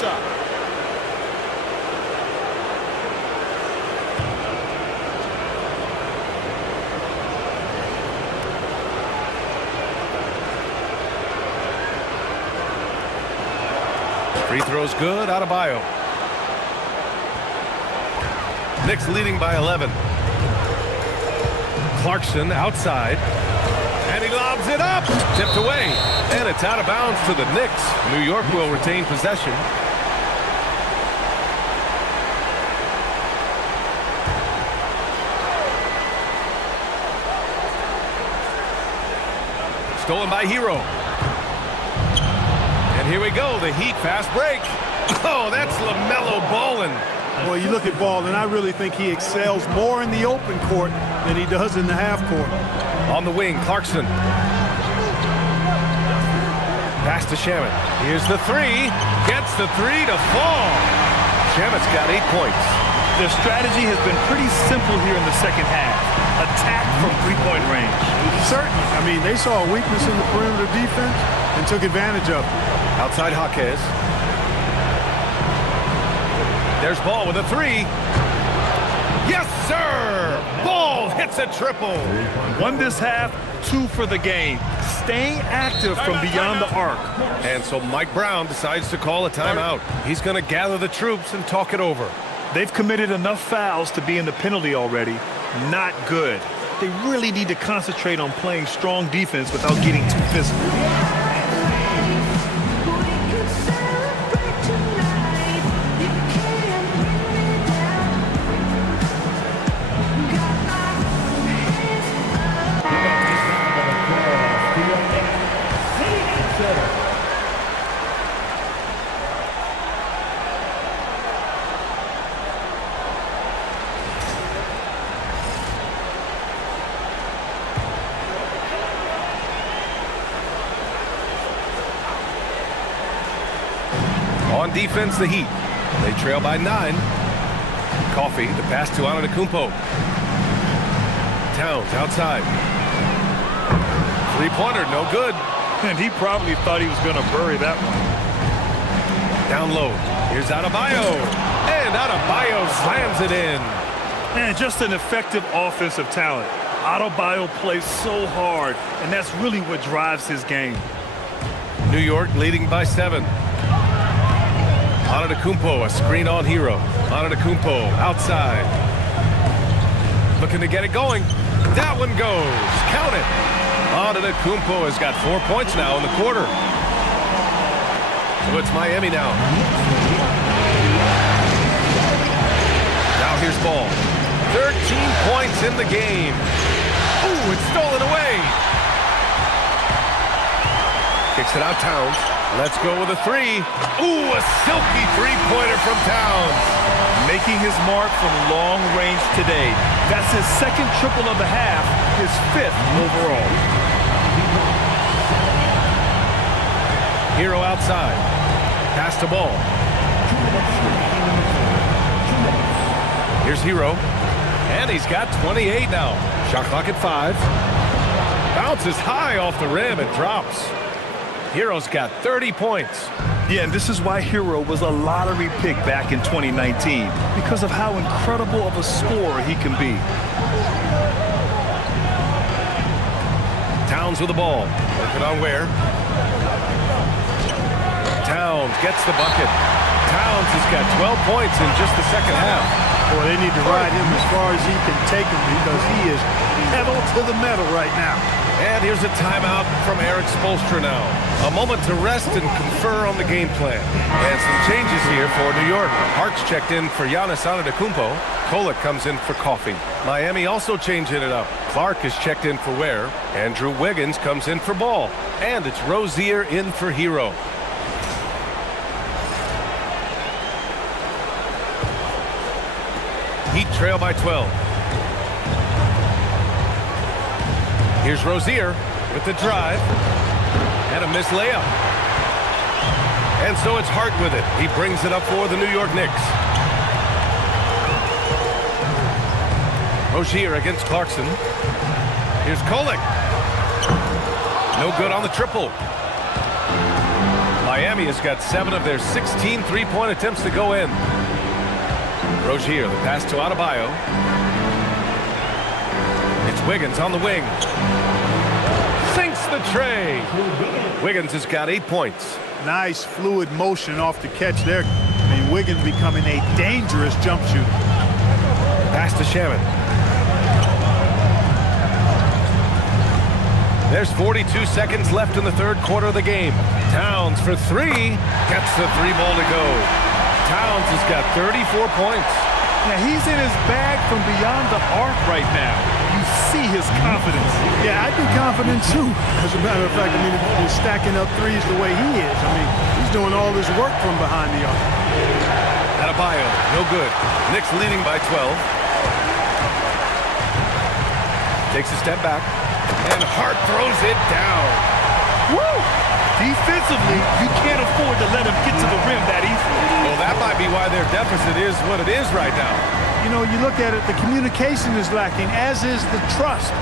shot. Free throw's good. Adebayo. Knicks leading by 11. Clarkson outside. And he lobs it up. Tipped away. And it's out of bounds to the Knicks. New York will retain possession. Stolen by Hero. And here we go. The Heat fast break. Oh, that's LaMelo Ballin. Well, you look at Ball, and I really think he excels more in the open court than he does in the half court. On the wing, Clarkson. Pass to Shamet. Here's the three. Gets the three to fall. Shamet's got 8 points. Their strategy has been pretty simple here in the second half. Attack from three-point range. Certainly. I mean, they saw a weakness in the perimeter defense and took advantage of it. Outside Jaquez. There's Ball with a three. Yes, sir! Ball hits a triple. Won this half, 2 for the game. Staying active from beyond the arc. And so Mike Brown decides to call a timeout. He's going to gather the troops and talk it over. They've committed enough fouls to be in the penalty already. Not good. They really need to concentrate on playing strong defense without getting too physical. On defense, the Heat. They trail by 9. Coffee, the pass to Antetokounmpo. Towns outside. Three-pointer, no good. And he probably thought he was going to bury that one. Down low. Here's Adebayo. And Adebayo slams it in. And just an effective offensive talent. Adebayo plays so hard, and that's really what drives his game. New York leading by 7. Antetokounmpo, a screen on Hero. Antetokounmpo outside. Looking to get it going. That one goes. Count it. Antetokounmpo has got 4 points now in the quarter. So it's Miami now. Now here's Ball. 13 points in the game. Ooh, it's stolen away. Kicks it out, Towns. Let's go with a three. Ooh, a silky three-pointer from Towns. Making his mark from long range today. That's his second triple of the half, his 5th overall. Hero outside. Pass to Ball. Here's Hero. And he's got 28 now. Shot clock at 5. Bounces high off the rim and drops. Hero's got 30 points. Yeah, and this is why Hero was a lottery pick back in 2019, because of how incredible of a scorer he can be. Towns with the ball. Working on Ware. Towns gets the bucket. Towns has got 12 points in just the second half. Boy, they need to ride him as far as he can take him because he is pedal to the metal right now. And here's a timeout from Eric Spoelstra now. A moment to rest and confer on the game plan. And some changes here for New York. Hart's checked in for Giannis Antetokounmpo. Kolek comes in for Coffee. Miami also changing it up. Clark is checked in for Ware. Andrew Wiggins comes in for Ball. And it's Rozier in for Hero. Heat trail by 12. Here's Rozier with the drive. And a missed layup. And so it's Hart with it. He brings it up for the New York Knicks. Rozier against Clarkson. Here's Kolek. No good on the triple. Miami has got 7 of their 16 three-point attempts to go in. Rozier, the pass to Adebayo. It's Wiggins on the wing. Sinks the tray. Wiggins has got 8 points. Nice fluid motion off the catch there. I mean, Wiggins becoming a dangerous jump shooter. Pass to Shaman. There's 42 seconds left in the third quarter of the game. Towns for 3. Gets the 3-ball to go. Towns has got 34 points. Now, he's in his bag from beyond the arc right now. You see his confidence. Yeah, I'd be confident too. As a matter of fact, I mean, if he's stacking up threes the way he is, I mean, he's doing all this work from behind the arc. Adebayo, no good. Knicks leading by 12. Takes a step back, and Hart throws it down. Woo! Defensively, you can't afford to let him get to the rim that easily. Well, that might be why their deficit is what it is right now. You know, you look at it, the communication is lacking, as is the trust.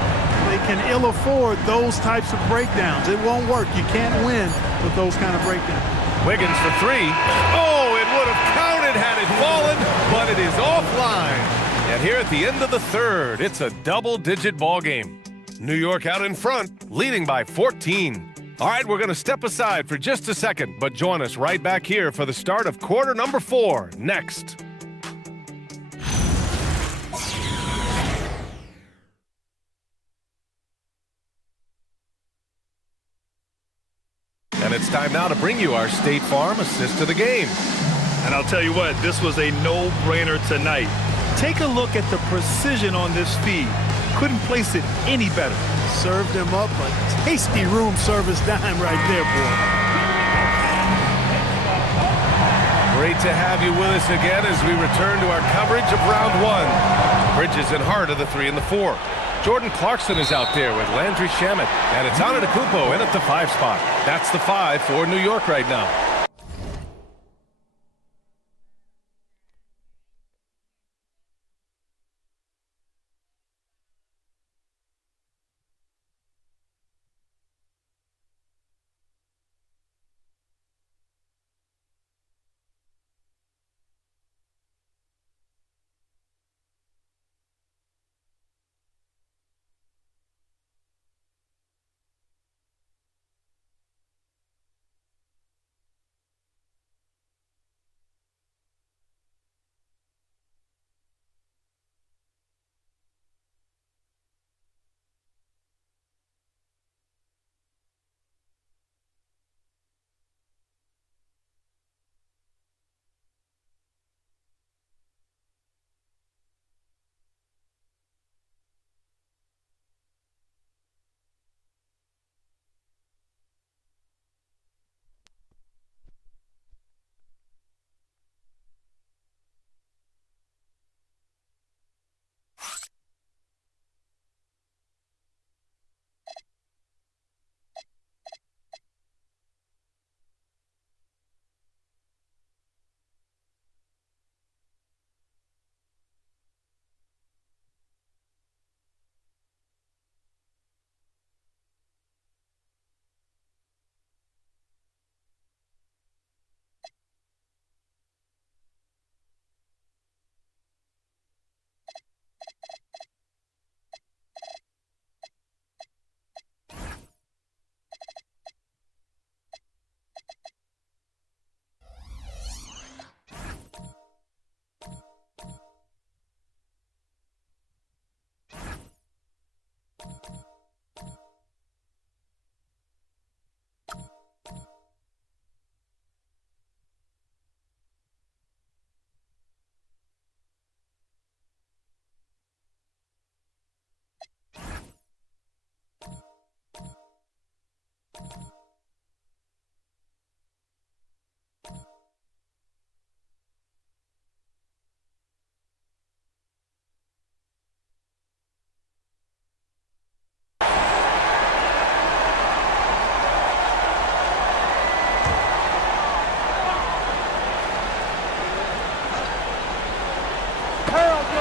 They can ill afford those types of breakdowns. It won't work. You can't win with those kind of breakdowns. Wiggins for 3. Oh, it would have counted had it fallen, but it is offline. And here at the end of the third, it's a double-digit ball game. New York out in front, leading by 14. All right, we're going to step aside for just a second, but join us right back here for the start of quarter number 4 next. And it's time now to bring you our State Farm assist to the game. And I'll tell you what, this was a no-brainer tonight. Take a look at the precision on this feed. Couldn't place it any better. Served him up a tasty room service dime right there, boy. Great to have you with us again as we return to our coverage of round 1. Bridges and Hart are the 3 and the 4. Jordan Clarkson is out there with Landry Shamet, and it's Antetokounmpo in at the 5 spot. That's the 5 for New York right now.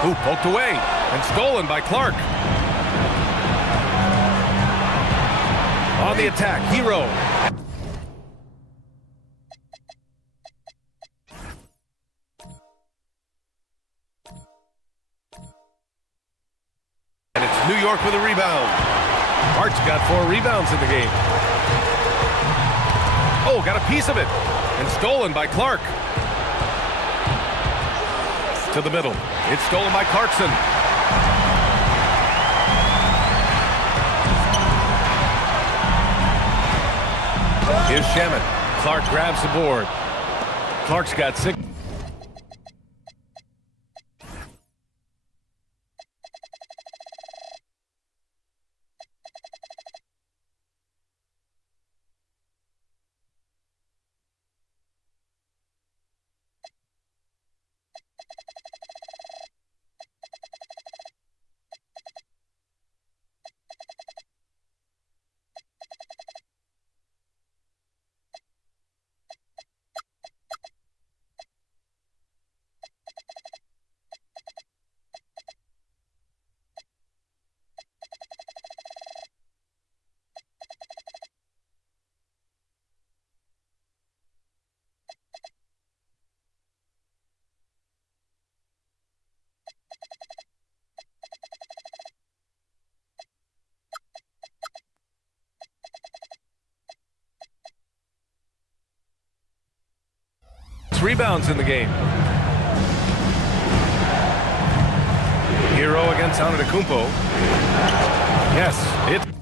Ooh, poked away and stolen by Clark. On the attack, Hero. New York with a rebound. Hart's got 4 rebounds in the game. Oh, got a piece of it. And stolen by Clark. To the middle. It's stolen by Clarkson. Here's Shamet. Clark grabs the board. Clark's got 6. Rebounds in the game. Hero against Antetokounmpo. Yes, it.